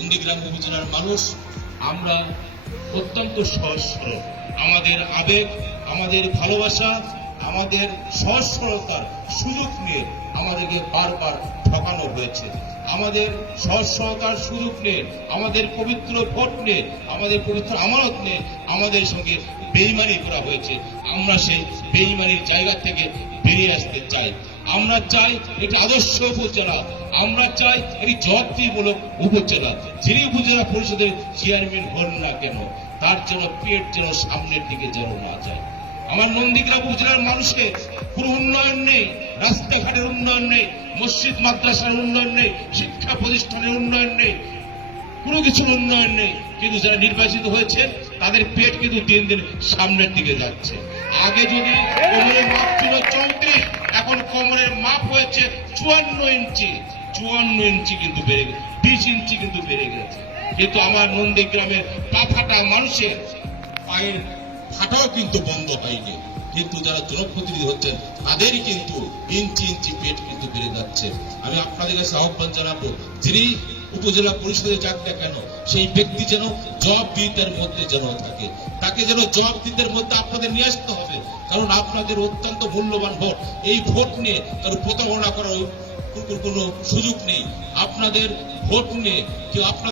নন্দীগ্রাম উপজেলার মানুষ আমরা অত্যন্ত সহজ সরল। আমাদের আবেগ, আমাদের ভালোবাসা, আমাদের সহজ সরলতার সুযোগ নিয়ে আমাদেরকে বারবার ঠকানো হয়েছে। আমাদের সহজ সরলতার সুযোগ নিয়ে, আমাদের পবিত্র ভোট নিয়ে, আমাদের পবিত্র আমানত নিয়ে আমাদের সঙ্গে বেইমানি করা হয়েছে। আমরা সেই বেইমানির জায়গা থেকে বেরিয়ে আসতে চাই। আমরা চাই একটি আদর্শ উপজেলা, আমরা চাই একটি জবাবদিহিমূলক উপজেলা। যিনি উপজেলা পরিষদের চেয়ারম্যান হন না কেন, তার জন্য পেট যেন সামনের দিকে যেন না যায়। আমার নন্দীগ্রাম উপজেলার মানুষের কোনো উন্নয়ন নেই, রাস্তাঘাটের উন্নয়ন নেই, মসজিদ মাদ্রাসার উন্নয়ন নেই, শিক্ষা প্রতিষ্ঠানের উন্নয়ন নেই, কোনো কিছুর উন্নয়ন নেই। কিন্তু যারা নির্বাচিত হয়েছে তাদের পেট কিন্তু দিন দিন সামনের দিকে যাচ্ছে। আগে যদি কোমরের মাপ ছিল 34, এখন কোমরের মাপ হয়েছে 54 ইঞ্চি। 54 ইঞ্চি কিন্তু বেড়ে গেছে, 20 ইঞ্চি কিন্তু বেড়ে গেছে। কিন্তু আমার নন্দীগ্রামের পা ফাটা মানুষের পায়ের ফাটাও কিন্তু বন্ধ হয়নি। কিন্তু যারা জনপ্রতিনিধি হচ্ছেন তাদেরই কিন্তু ইঞ্চি ইঞ্চি পেট কিন্তু বেড়ে যাচ্ছে। আমি আপনাদের কাছে আহ্বান জানাবো, যিনি উপজেলা পরিষদে যাক না কেন, সেই ব্যক্তি যেন জবাবদিহিতার মধ্যে যেন থাকে, তাকে যেন জবাবদিহিতার মধ্যে আপনাদের নিয়ে আসতে হবে। কারণ আপনাদের অত্যন্ত মূল্যবান ভোট, এই ভোট নিয়ে কারো প্রতারণা করার কোনো সুযোগ নেই। আপনাদের ভোট নিয়ে কেউ আপনার